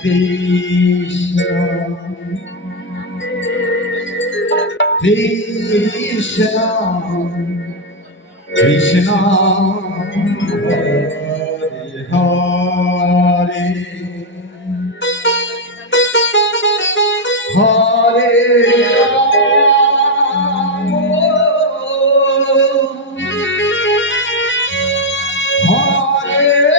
Krishna, Krishna, Krishna, Hare Hare, Hare Rama, Hare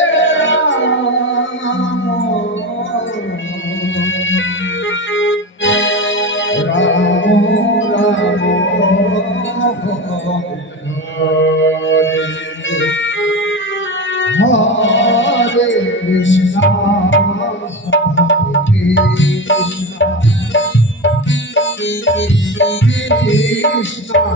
Rama, Hare Krishna, Krishna Krishna,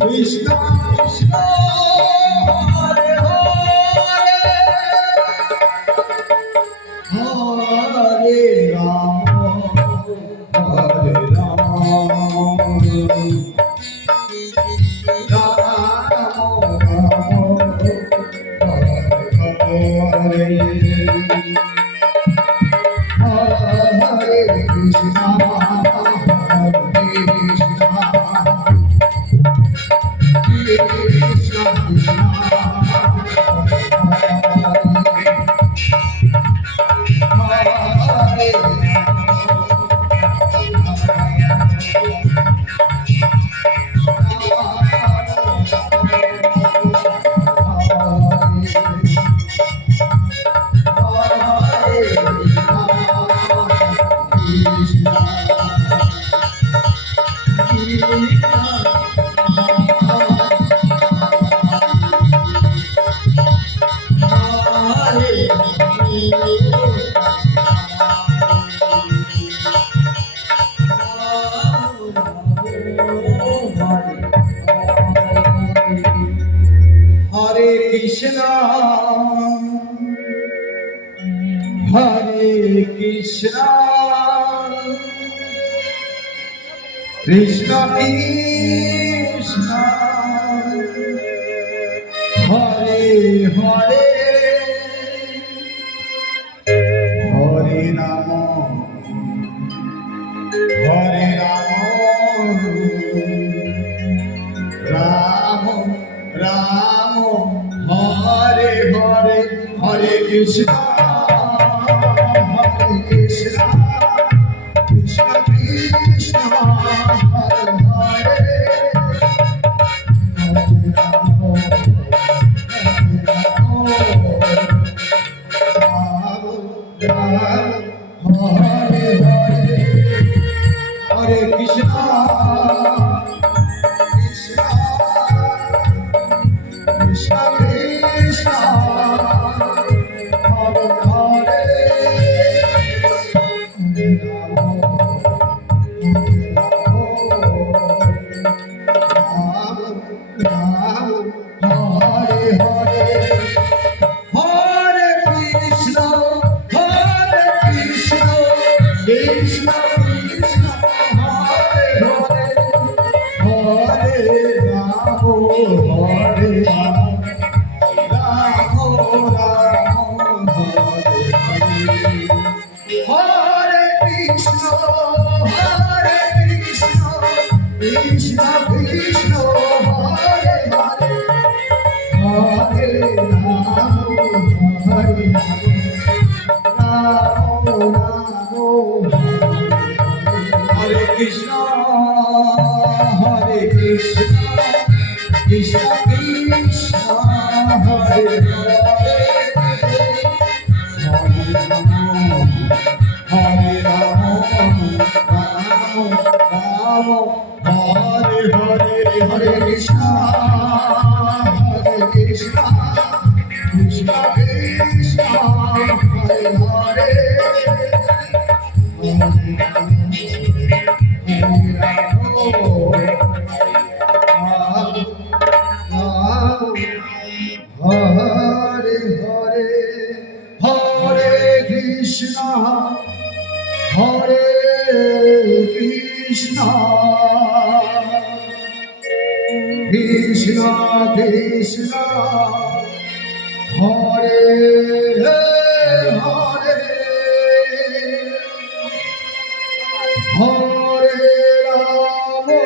Krishna Krishna, Hare Hare, Hare Rama, Hare Rama, Hare Krishna, Hare Krishna, Hare Krishna, Krishna Krishna, Hare Hare, Hare Krishna, Hare Krishna, Krishna Krishna, Hare Hare, Hare Krishna, Krishna Krishna Krishna, Hare Hare, Hare Hare, Hare Krishna, Hare Krishna, Krishna Krishna, Hare Hare, Hare Rama, Hare Rama, Rama Rama, Hare Hare, Hare Krishna, Hare Krishna, Krishna Krishna, Hare Hare, Hare Rama, Hare Rama, Hare Krishna, Hare Krishna, Krishna Krishna, Hare Hare, Hare Rama, Hare Rama, Rama Rama, Hare Hare, Hare Krishna, Hare Krishna, Krishna Krishna, Hare Hare, Hare Hare, Hare Krishna, Hare Krishna, Krishna Krishna, Hare Hare, Hare Rama,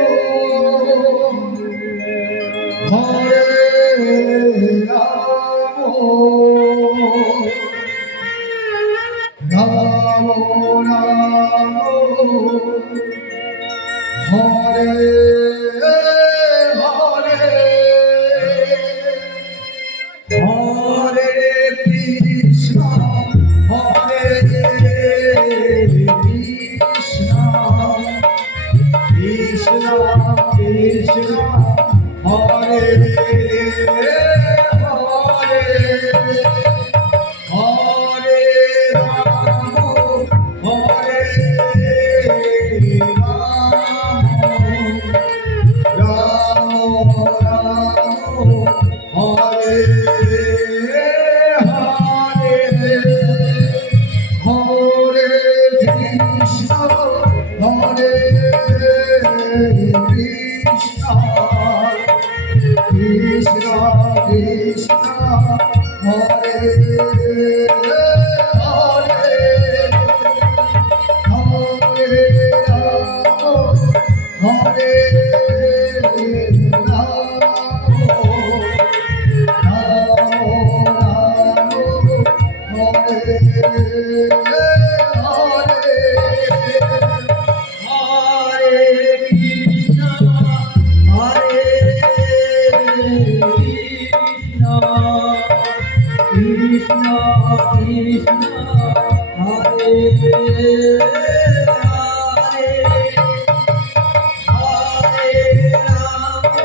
Hare Rama, Rama Rama, Hare Hare, Hare Krishna, Hare Krishna, Krishna Krishna, Hare Hare, Hare Rama, Hare Rama, Rama Rama, Hare Hare, Hare Krishna, Hare Krishna, Krishna Krishna, Hare Hare, Hare Rama, Hare Rama, Krishna Krishna, Hare Hare, Hare Rama, Hare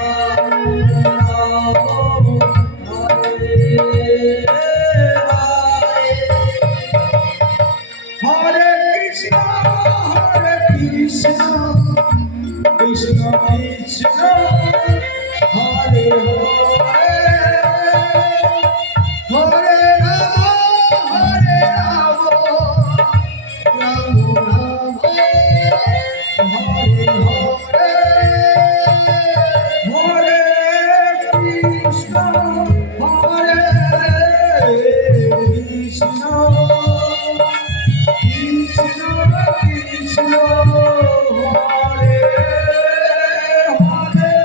Rama, Rama Rama, Hare Krishna, Hare Krishna, Krishna Krishna, Hare Hare.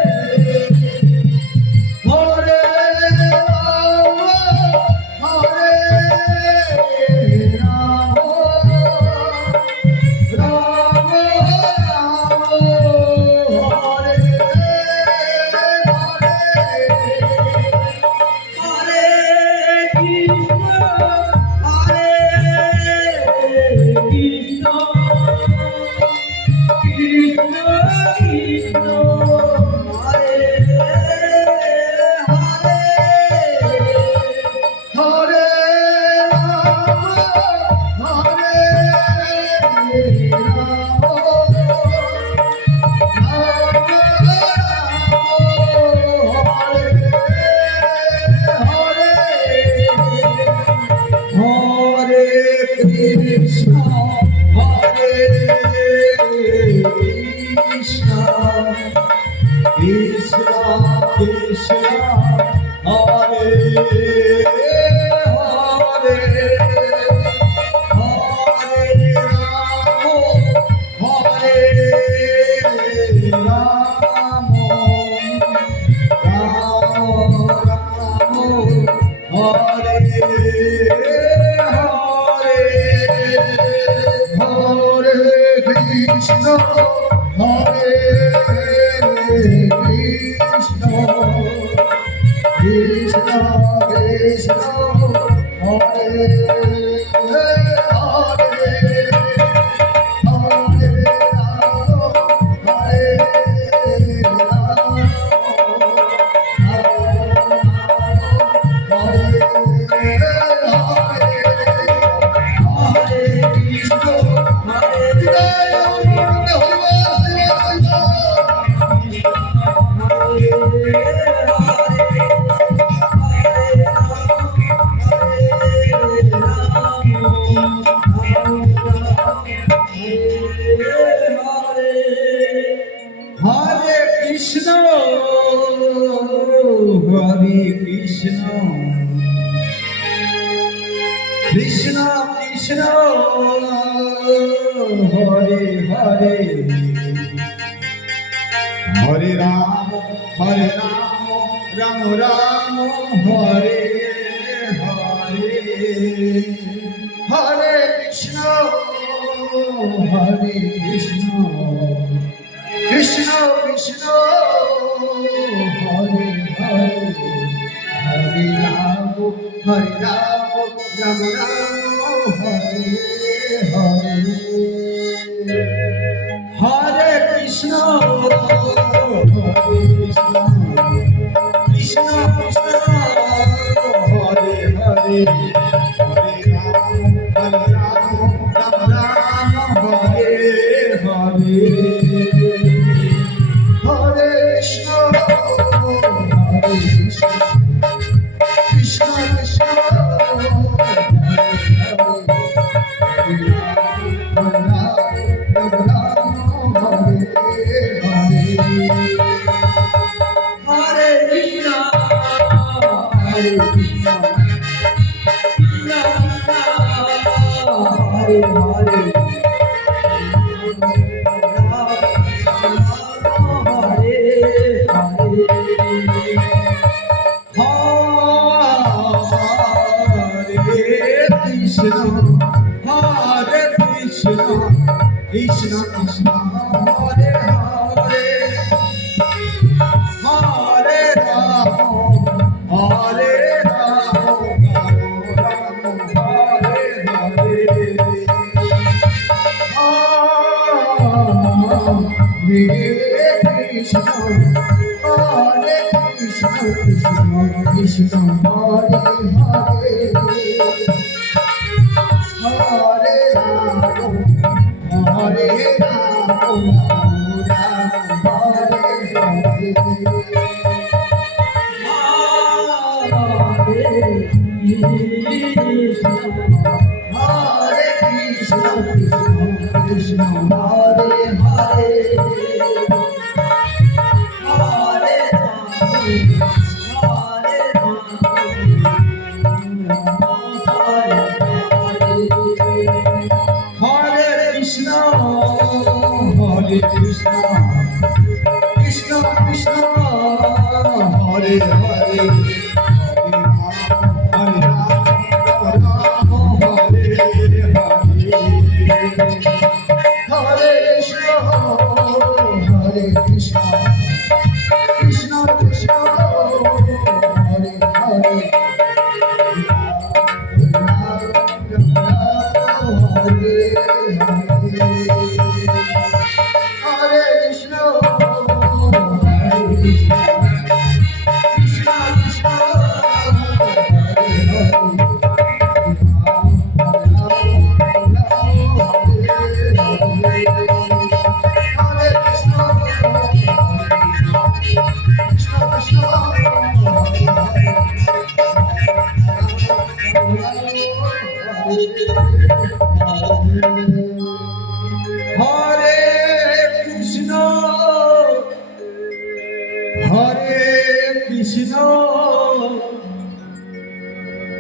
Hare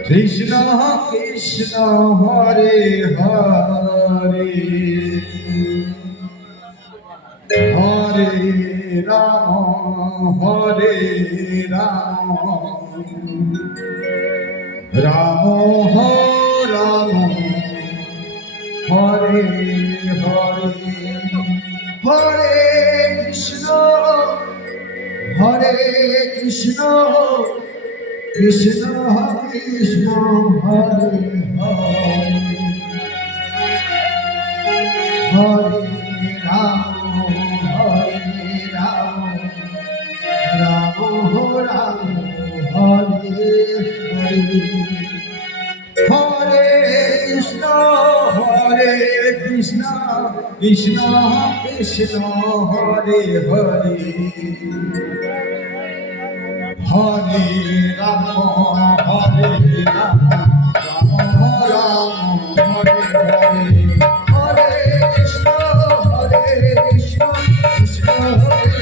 Krishna Krishna Hare Hare Hare Rama Hare Rama Rama Rama Hare Hare Hare Krishna Krishna Krishna Hare Hare Hare Rama Rama Rama Hare Hare Hare Krishna Krishna Krishna Hare Hare Hare Rama Hare Rama Rama Rama Hare Hare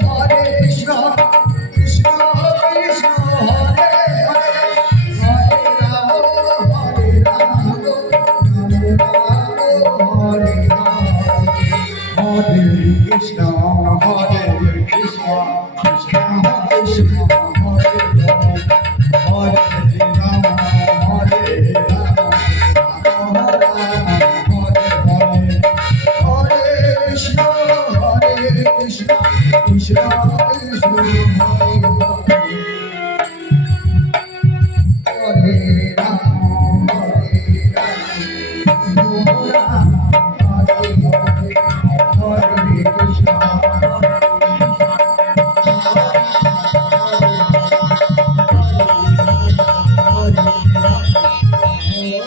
Hare Krishna Krishna Krishna Hare Hare Hare Rama Rama Hare Hare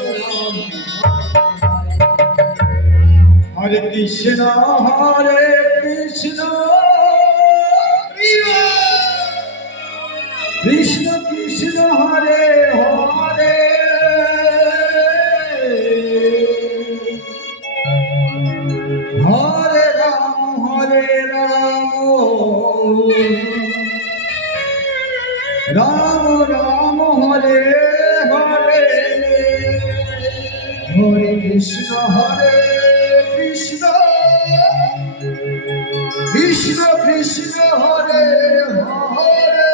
Hare Krishna Hare Krishna Hare Krishna Krishna Krishna Hare Hare Hare Rama Rama Rama Hare Hare Hare Krishna Krishna Krishna Hare Hare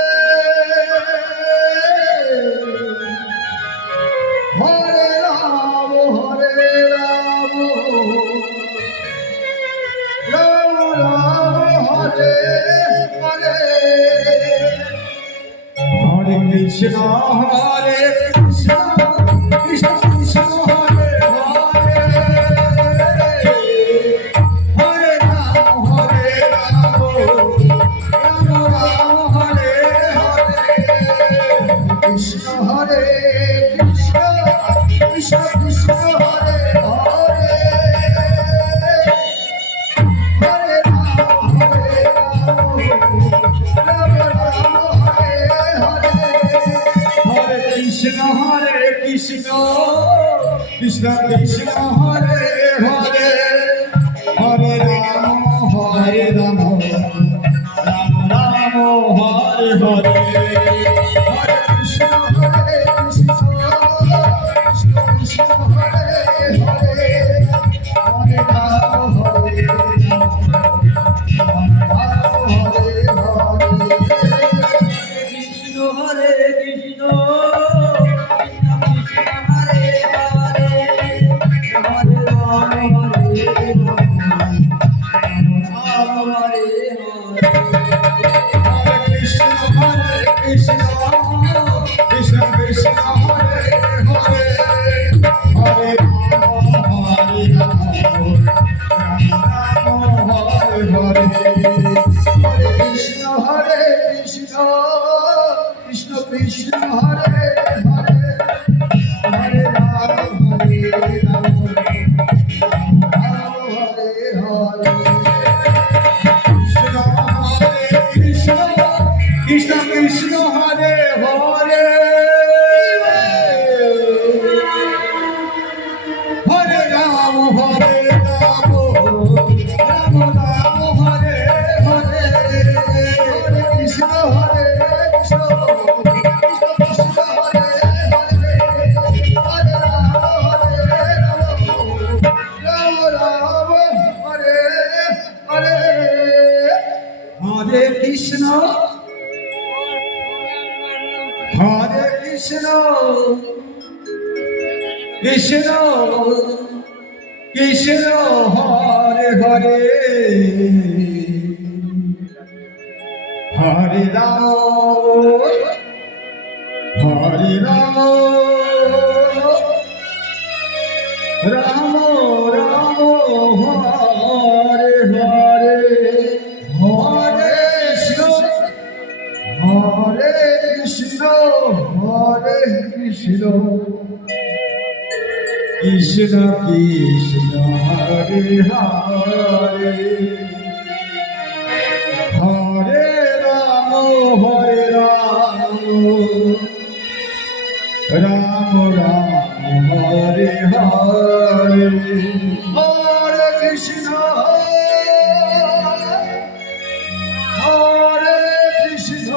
Hare Rama Rama Rama Hare Hare Hare Krishna Krishna Krishna Hare Hare Krishna Hare Hare Hare Ram Ram Ram Hare Hare Hare Krishna Krishna Krishna Hare Hare Hare Ram Ram Ram Hare Hare Hare Krishna Krishna Krishna Hare Hare Hare Ram Hare Krishna Hare Krishna Krishna Hare Hare Hare Ram Hare Ram Hare Hare Krishna Krishna Krishna Krishna Hare Hare Hare Ram Hare Hare Hare Krishna Krishna Krishna Krishna Hare Hare Hare Ram Hare Ram Hare Hare Krishna Krishna Krishna Hare Hare Hare Ram Ram Ram Hare Hare Hare Krishna Krishna Krishna Hare Hare Hare Ram Ram Hare Hare Hare Krishna Krishna Krishna Hare Hare Hare Ram Ram Ram Hare Hare Hare Krishna Hare Krishna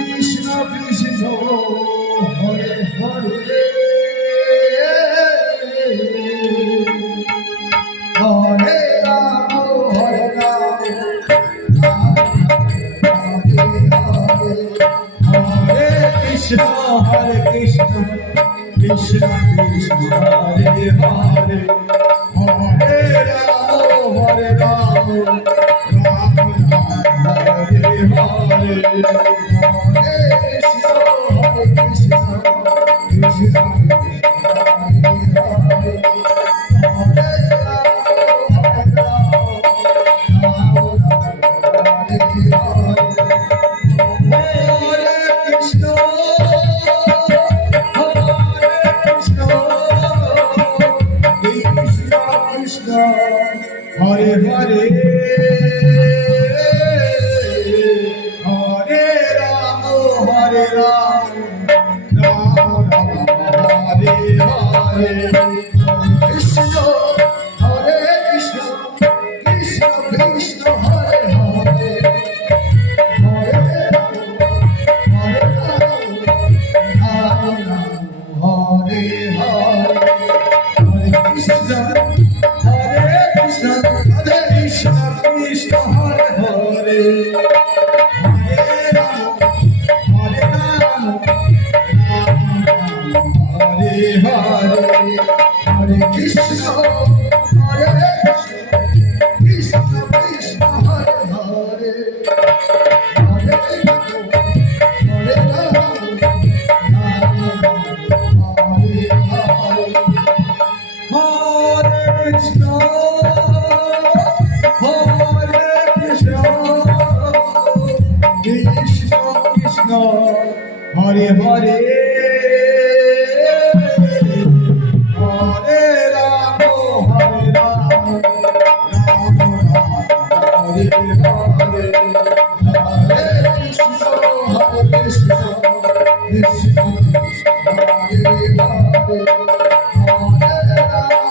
Krishna Krishna Hare Hare Hare Ram Ram Ram Hare Hare Hare Krishna Krishna Krishna Hare Hare Hare Ram Hare Krishna Krishna Krishna Hare Hare Hare Ram Ram Hare Hare Hare Krishna Krishna Hare Hare Hare Ram Ram Hare Hare Krishna Hare Krishna Krishna Krishna Hare Hare Hare Ram Hare Hare Hare Krishna Hare Krishna Krishna Hare Hare Hare Ram Ram Hare Hare Hare Hare Hare Ram Hare Ram Ram Ram Hare Hare Hare Krishna Krishna Krishna Hare Hare Hare Ram Hare Ram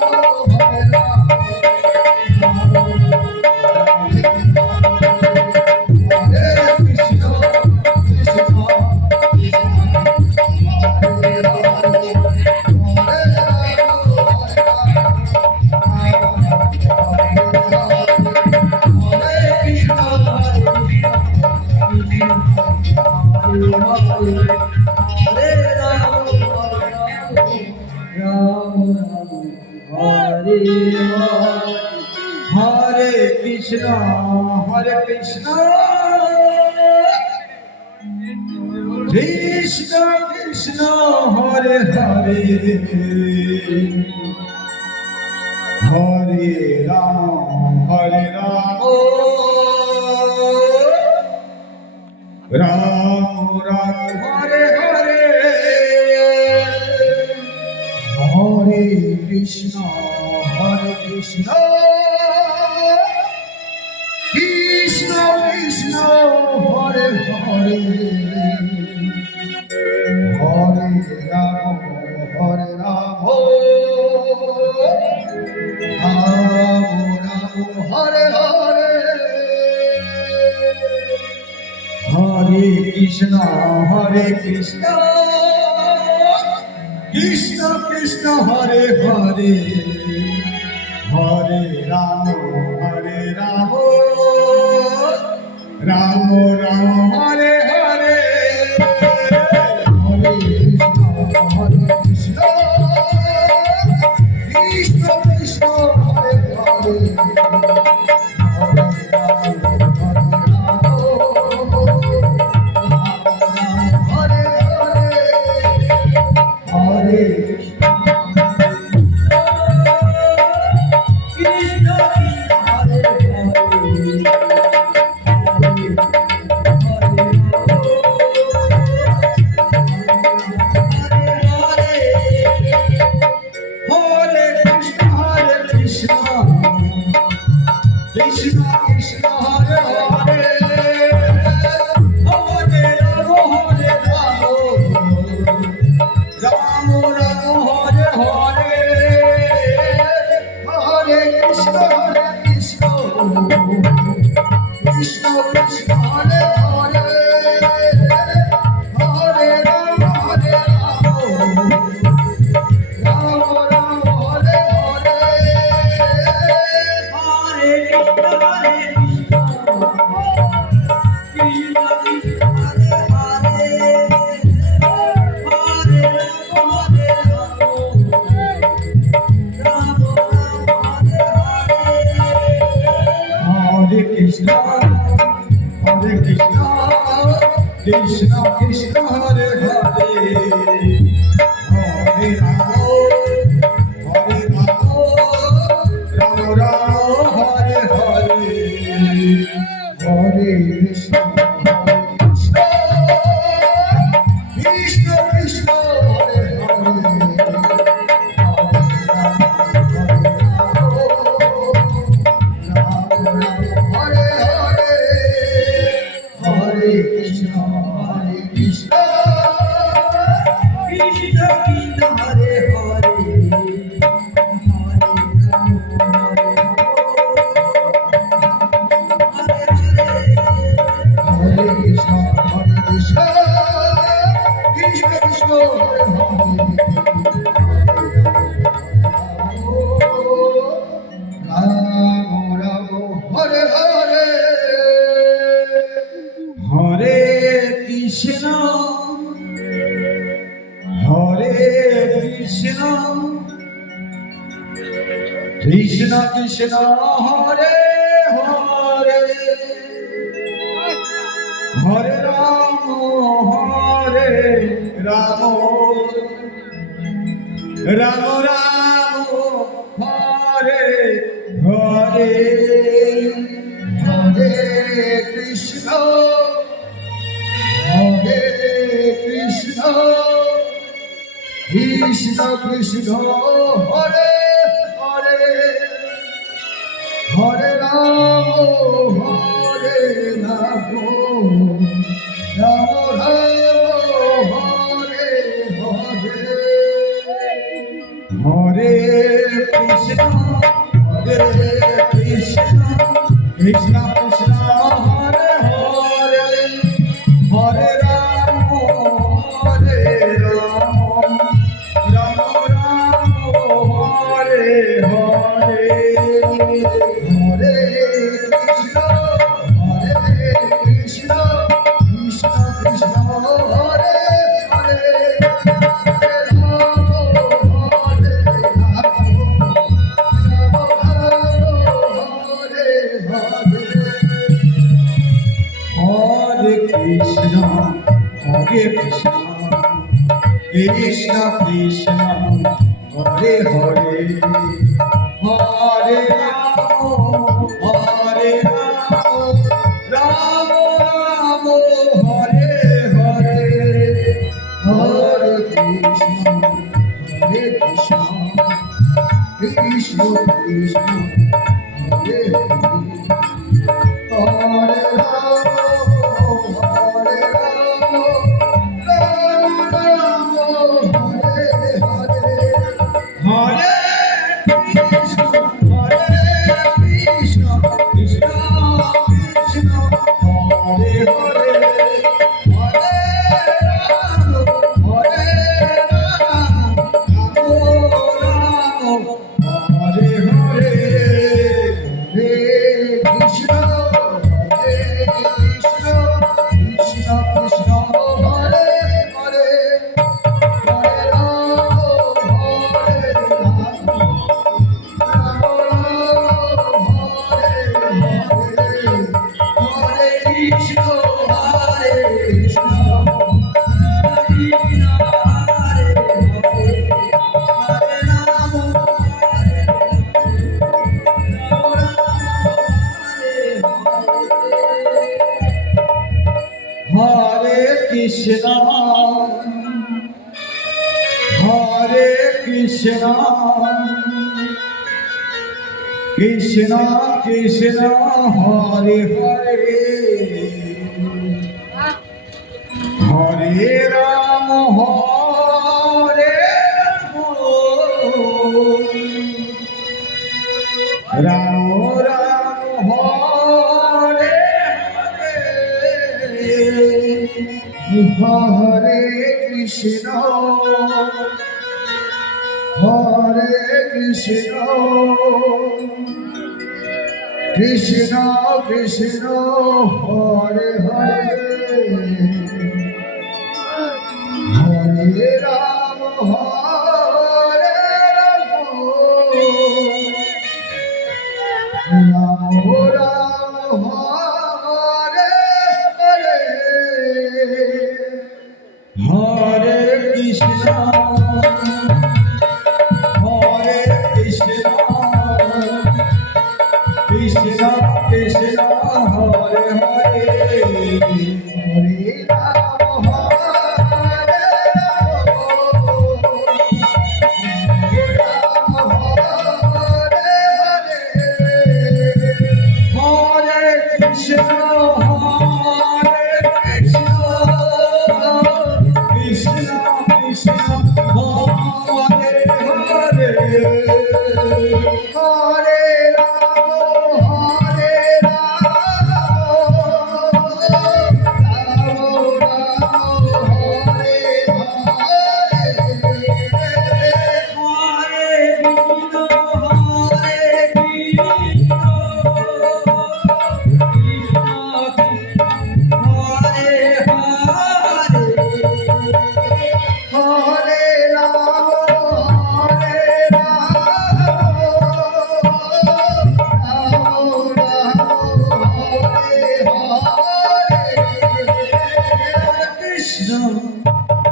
Hare Krishna, Hare Krishna, Krishna Krishna, Hare Hare, Hare Ram, Hare Ram, Ram Ram, Hare Hare, Hare Krishna, Hare Krishna, Krishna Krishna, Hare Hare, Hare Ram, Hare Ram, Ram Ram, Hare Hare, Hare Krishna, Hare Krishna, Krishna Krishna, Hare Hare, Hare Ram, Hare Ram, Ram Ram, Hare Hare, Hare Krishna, Krishna Krishna, Hare Hare, Hare Krishna, Hare Krishna, Krishna Krishna, Hare Hare, Hare Rama, Hare Rama, Rama Rama, Hare Hare, Hare Krishna, Hare Krishna, Krishna Krishna, Hare Hare. Hare Krishna, Hare Krishna, Krishna Krishna, Hare Hare, Hare Rama, Hare Rama, Rama Rama, Hare Hare, Hare Krishna, Hare Krishna. Krishna Krishna Hare Hare Hare Ram Hare Ram Ram Ram Hare Hare Hare Krishna Krishna Krishna Hare Hare Hare Ram Hare Ram Ram Ram Hare Hare Hare Krishna Krishna Krishna Hare Hare Krishna, Hare Krishna, Krishna Krishna, Hare Hare, Hare Ram, Hare Ram, Ram Ram, Hare Hare, Hare Krishna, Hare Krishna, Krishna Krishna, Hare Hare, Hare Ram. Krishna, Hare Krishna, Krishna Krishna, Hare Hare, Hare Ram, Hare Ram, Ram Ram, Hare Krishna, Hare Krishna, Krishna Krishna, Hare Hare, Hare Ram, Hare Ram, Ram Ram, Hare Krishna, Hare Krishna, Krishna Krishna, Hare Hare, Hare Ram,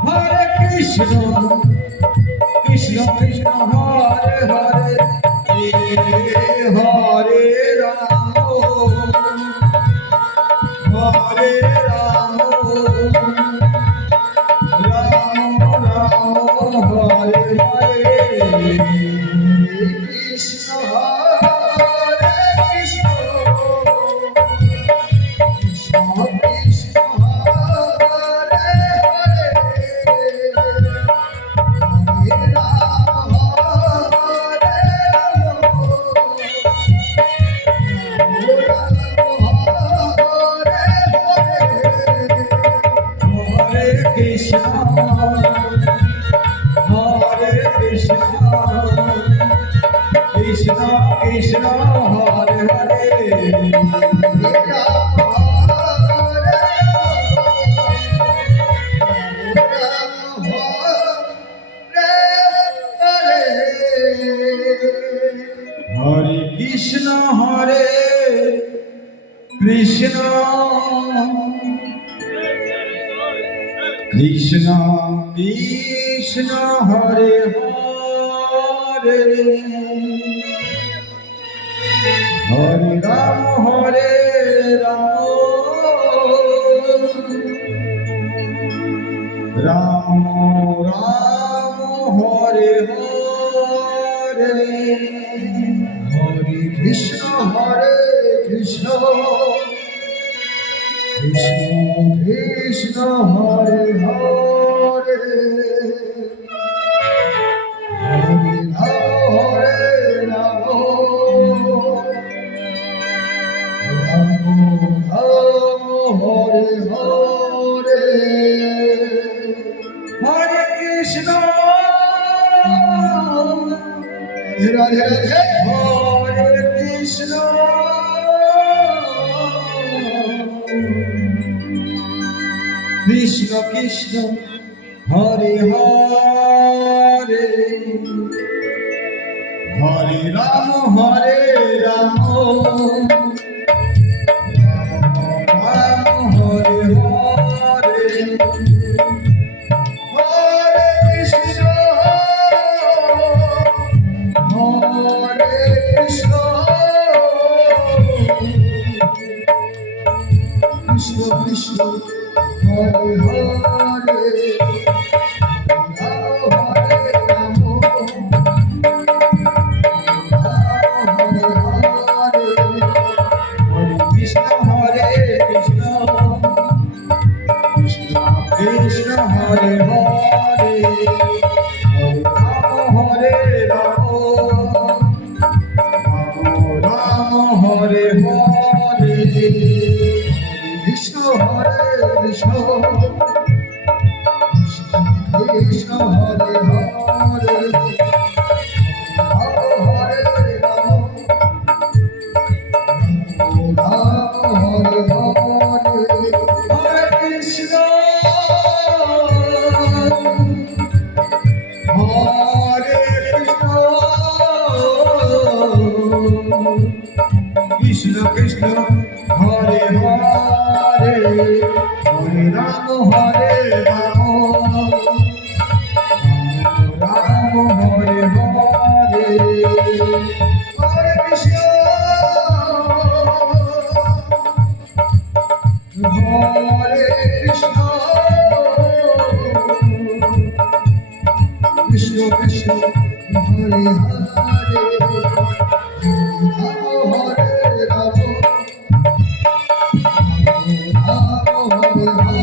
Hare Krishna Krishna, Hare Hare, Hare Ram, Hare Ram, Ram Ram, Hare Krishna Hare Hare Hare Krishna Krishna Krishna Hare Hare Hare Ram Ram Ram Hare Hare Hare Krishna Krishna Krishna Hare Hare Hare Ram Ram Ram Hare Hare Hare Krishna Radhe Radhe Hare Krishna Krishna Krishna Hare Hare Hare Ram Ram Hare Hare Hare Krishna Krishna Krishna Hare Hare Hare Ram Hare Hare Krishna Krishna Krishna Hare Hare Hare Ram Ram Hare Hare Krishna Hare Krishna Krishna Hare Hare Hare Ram Ram Hare Hare Hare Krishna Hare Krishna Krishna Krishna Hare Hare Hare Ram Ram Hare Hare Hare Krishna Hare Krishna Krishna Krishna Hare Hare Hare Ram Ram Hare Hare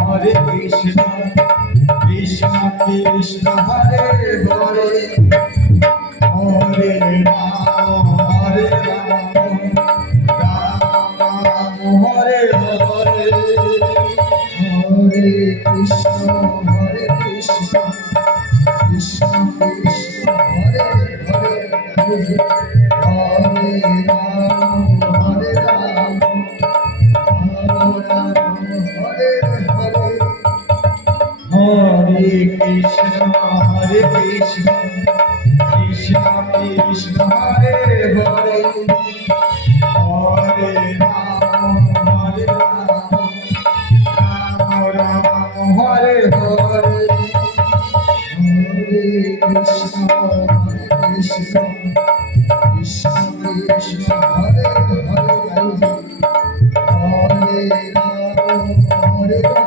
Hare Krishna Krishna Krishna Hare Hare Hare Ram Ram Hare Hare Hare Krishna Krishna Krishna Hare Hare Hare Ram Hare Ram Ram Ram Hare Hare Hare Krishna Krishna Krishna Hare Hare Hare Ram Ram Hare Hare Hare Krishna Krishna Krishna Krishna Hare Hare Hare Ram Hare